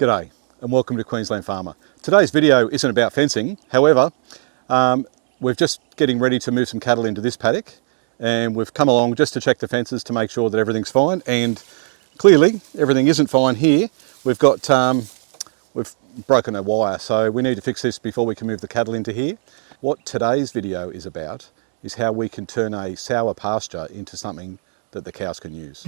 G'day and welcome to Queensland Farmer. Today's video isn't about fencing, however, we're just getting ready to move some cattle into this paddock and we've come along just to check the fences to make sure that everything's fine, and clearly everything isn't fine here. We've broken a wire, so we need to fix this before we can move the cattle into here. What today's video is about is how we can turn a sour pasture into something that the cows can use.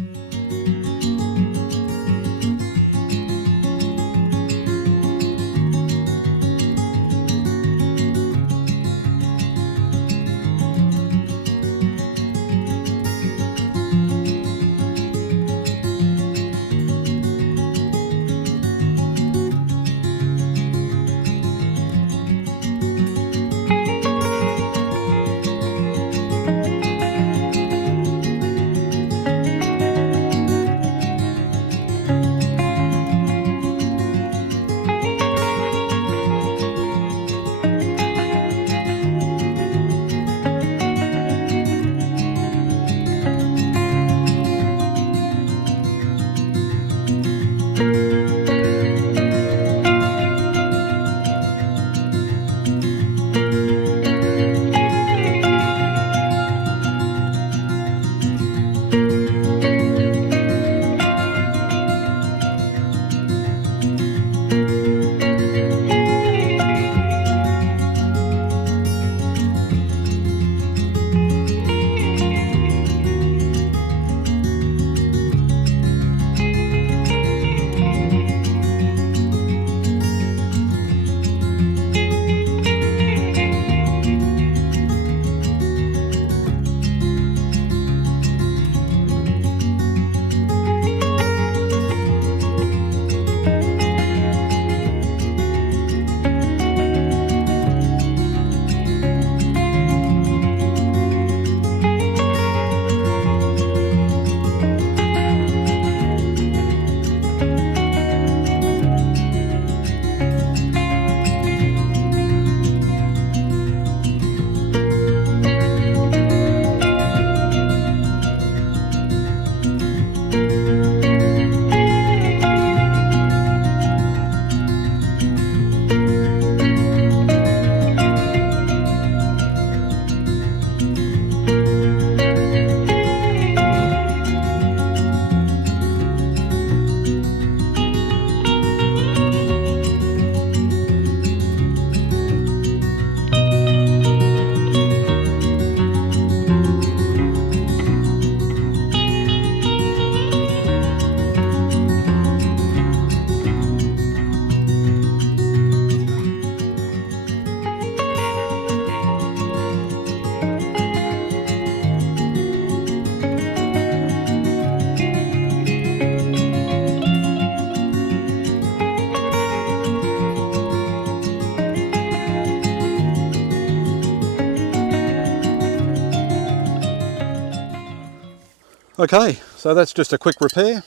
Okay, so that's just a quick repair.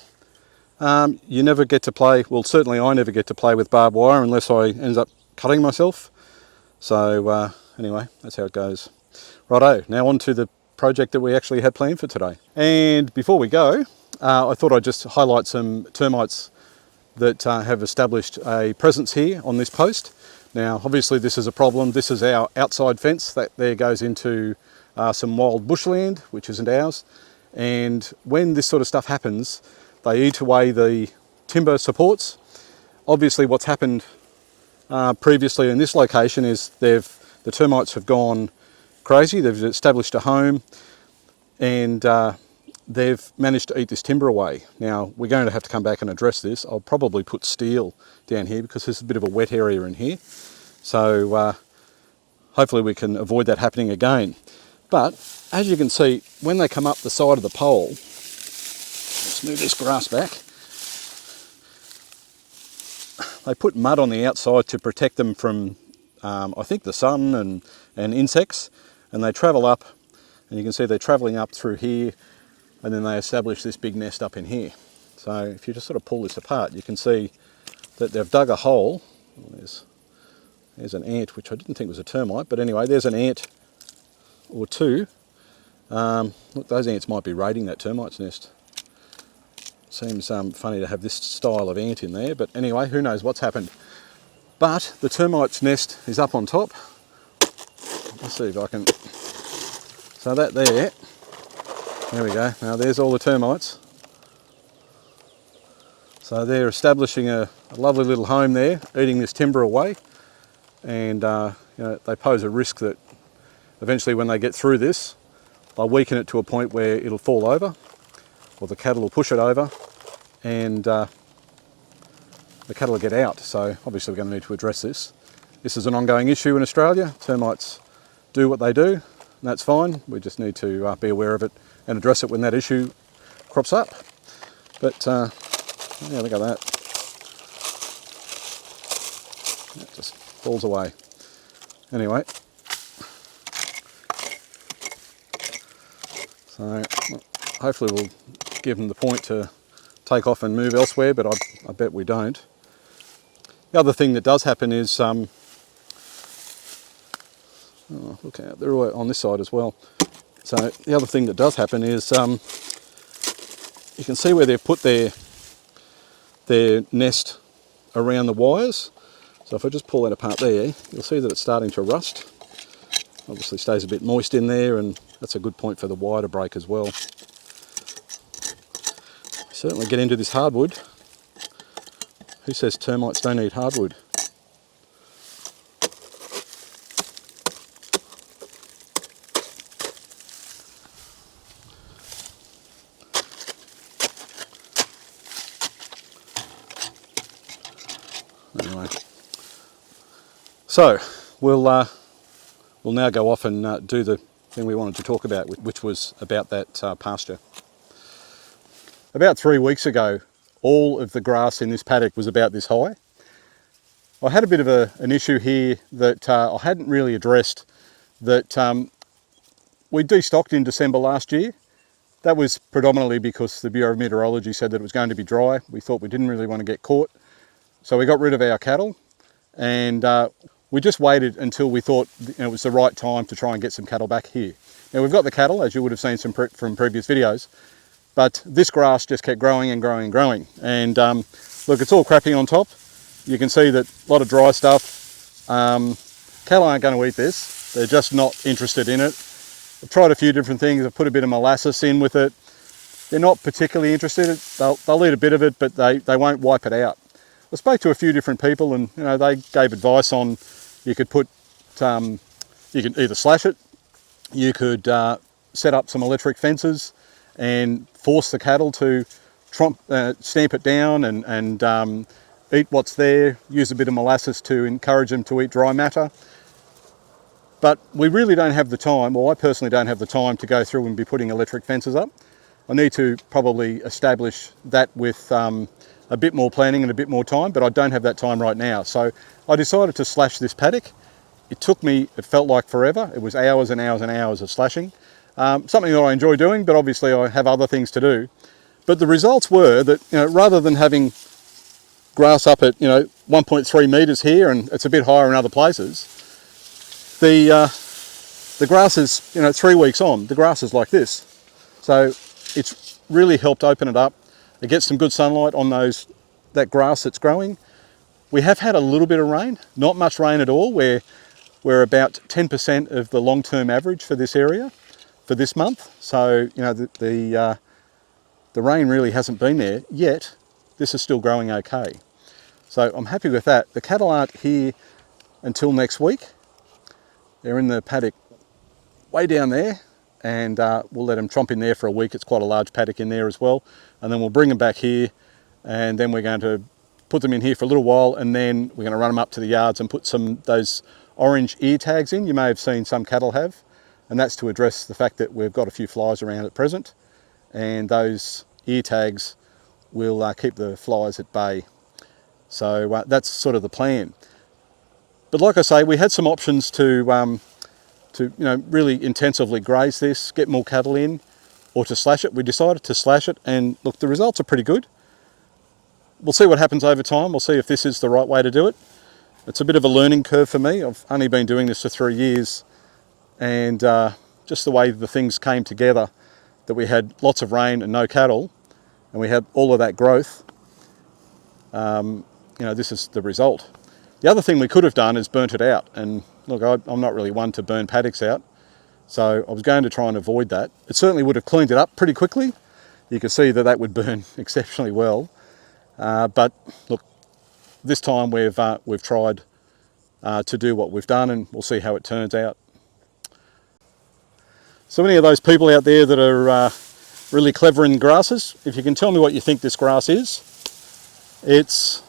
You never get to play, well certainly I never get to play with barbed wire unless I end up cutting myself. So anyway, that's how it goes. Righto, now on to the project that we actually had planned for today. And before we go, I thought I'd just highlight some termites that have established a presence here on this post. Now obviously this is a problem. This is our outside fence that there goes into some wild bushland, which isn't ours. And when this sort of stuff happens, they eat away the timber supports. Obviously what's happened previously in this location is the termites have gone crazy. They've established a home and they've managed to eat this timber away. Now we're going to have to come back and address this. I'll probably put steel down here because there's a bit of a wet area in here. So hopefully we can avoid that happening again. But as you can see, when they come up the side of the pole, let's move this grass back, they put mud on the outside to protect them from, I think, the sun and insects, and they travel up, and you can see they're travelling up through here, and then they establish this big nest up in here. So if you just sort of pull this apart, you can see that they've dug a hole. There's an ant, which I didn't think was a termite, but anyway, there's an ant or two. Look, those ants might be raiding that termite's nest. Seems funny to have this style of ant in there, but anyway, who knows what's happened. But the termite's nest is up on top. Let's see if I can... So that there we go. Now there's all the termites. So they're establishing a lovely little home there, eating this timber away. And they pose a risk that eventually when they get through this, they'll weaken it to a point where it'll fall over, or the cattle will push it over, and the cattle will get out. So obviously we're going to need to address this. This is an ongoing issue in Australia. Termites do what they do, and that's fine. We just need to be aware of it and address it when that issue crops up. But yeah, look at that. It just falls away. Anyway, so hopefully we'll give them the point to take off and move elsewhere, but I bet we don't. The other thing that does happen is, oh, look out, they're all on this side as well. So the other thing that does happen is, you can see where they've put their nest around the wires. So if I just pull that apart there, you'll see that it's starting to rust. Obviously stays a bit moist in there, and that's a good point for the wire to break as well. Certainly get into this hardwood. Who says termites don't eat hardwood? Anyway, so we'll now go off and do the thing we wanted to talk about, which was about that pasture. About 3 weeks ago, all of the grass in this paddock was about this high. I had a bit of an issue here that I hadn't really addressed, that we destocked in December last year. That was predominantly because the Bureau of Meteorology said that it was going to be dry. We thought we didn't really want to get caught. So we got rid of our cattle, and we just waited until we thought it was the right time to try and get some cattle back here. Now we've got the cattle, as you would have seen from previous videos, but this grass just kept growing and growing and growing. And look, it's all crapping on top. You can see that a lot of dry stuff. Cattle aren't going to eat this. They're just not interested in it. I've tried a few different things. I've put a bit of molasses in with it. They're not particularly interested. They'll eat a bit of it, but they won't wipe it out. I spoke to a few different people, and they gave advice on you could put, you can either slash it, you could set up some electric fences and force the cattle to stamp it down and eat what's there, use a bit of molasses to encourage them to eat dry matter. But we really don't have the time, or I personally don't have the time to go through and be putting electric fences up. I need to probably establish that with a bit more planning and a bit more time, but I don't have that time right now. So I decided to slash this paddock. It took me, it felt like forever. It was hours and hours and hours of slashing. Something that I enjoy doing, but obviously I have other things to do. But the results were that, rather than having grass up at 1.3 metres here, and it's a bit higher in other places, the grass is 3 weeks on, the grass is like this. So it's really helped open it up. It gets some good sunlight on that grass that's growing. We have had a little bit of rain, not much rain at all. We're about 10% of the long-term average for this area for this month. So the rain really hasn't been there yet. This is still growing okay. So I'm happy with that. The cattle aren't here until next week. They're in the paddock way down there, and we'll let them tromp in there for a week. It's quite a large paddock in there as well. And then we'll bring them back here, and then we're going to put them in here for a little while, and then we're going to run them up to the yards and put those orange ear tags in. You may have seen some cattle have, and that's to address the fact that we've got a few flies around at present, and those ear tags will keep the flies at bay. So that's sort of the plan. But like I say, we had some options to really intensively graze this, get more cattle in, or to slash it. We decided to slash it, and look, the results are pretty good. We'll see what happens over time. We'll see if this is the right way to do it. It's a bit of a learning curve for me. I've only been doing this for 3 years, and just the way the things came together, that we had lots of rain and no cattle, and we had all of that growth, you know, this is the result. The other thing we could have done is burnt it out, and look, I'm not really one to burn paddocks out, so I was going to try and avoid that. It certainly would have cleaned it up pretty quickly. You can see that that would burn exceptionally well, but look, this time we've tried to do what we've done, and we'll see how it turns out. So any of those people out there that are really clever in grasses, if you can tell me what you think this grass is. It's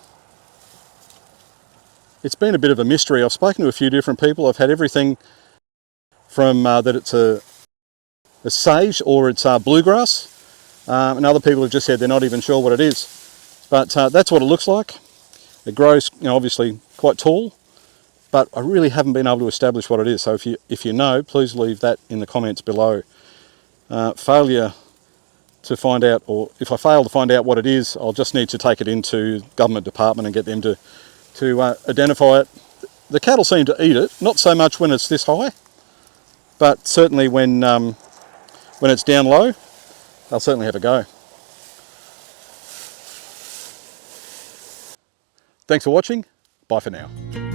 been a bit of a mystery. I've spoken to a few different people. I've had everything from that it's a sage or it's bluegrass, and other people have just said they're not even sure what it is. But that's what it looks like. It grows, you know, obviously quite tall, but I really haven't been able to establish what it is. So if you know, please leave that in the comments below. Failure to find out, or if I fail to find out what it is, I'll just need to take it into government department and get them to identify it. The cattle seem to eat it, not so much when it's this high, but certainly when it's down low, they'll certainly have a go. Thanks for watching. Bye for now.